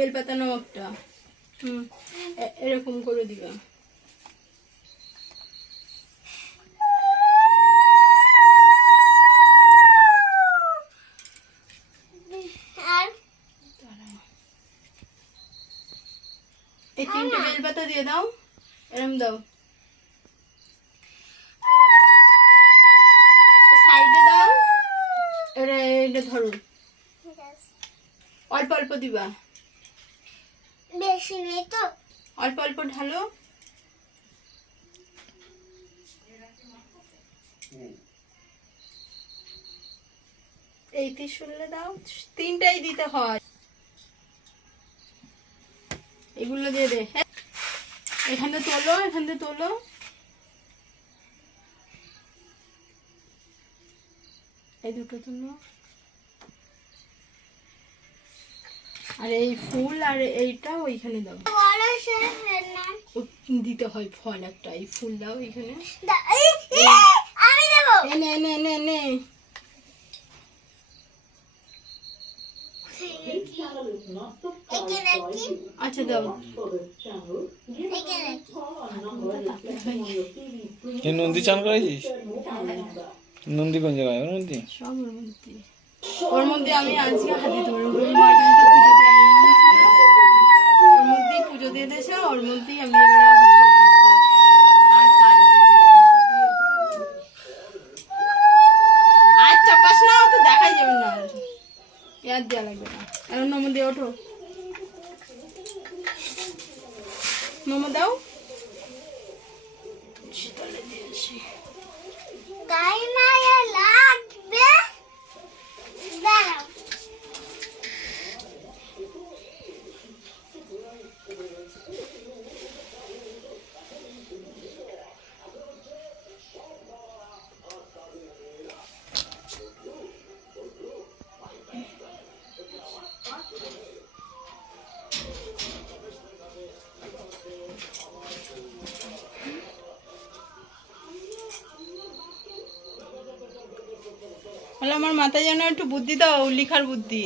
বেলপাতা নাও একটা। এরকম করে দিবা। এই 3টে বেলপাতা দিয়ে দাও, এরকম দাও। সাইডে দাও, এটা ধরো, অল্প অল্প দিবা, বেশি নেই তো, অল্প অল্প ঢালো। এই ত্রিশূলে দাও, 3টাই দিতে হয়। এগুলো দিয়ে দে, এখানে তোলো, এখানে তোলো। এই দুটো তোলো। আর এই ফুল আর এইটা ওইখানে দাও, দিতে হয় ফল একটা। এই ফুল দাও এখানে, আমি দেবো। নে নে নে নে। আচ্ছা দাও। নন্দী চান করেছিস? নন্দী কোন জায়গায়? ওর মধ্যে সব ওর মধ্যে আমি আজকে হাতে ধরে রবিবার পুজো দিয়ে ওর মধ্যেই পুজো দিয়ে দিয়েছে। ওর মধ্যেই আমি এবারে উৎসব করতে আর কালকে আর চাপাস না, তো দেখাই যাবে না, আর দেওয়া লাগবে না। আর নম দিয়ে ওঠো, নম দাও। শীতলে দিয়েছি তাই না লাগবে, দাঁড়াও। আমার মাথায় যেন একটু বুদ্ধি দাও, লিখার বুদ্ধি।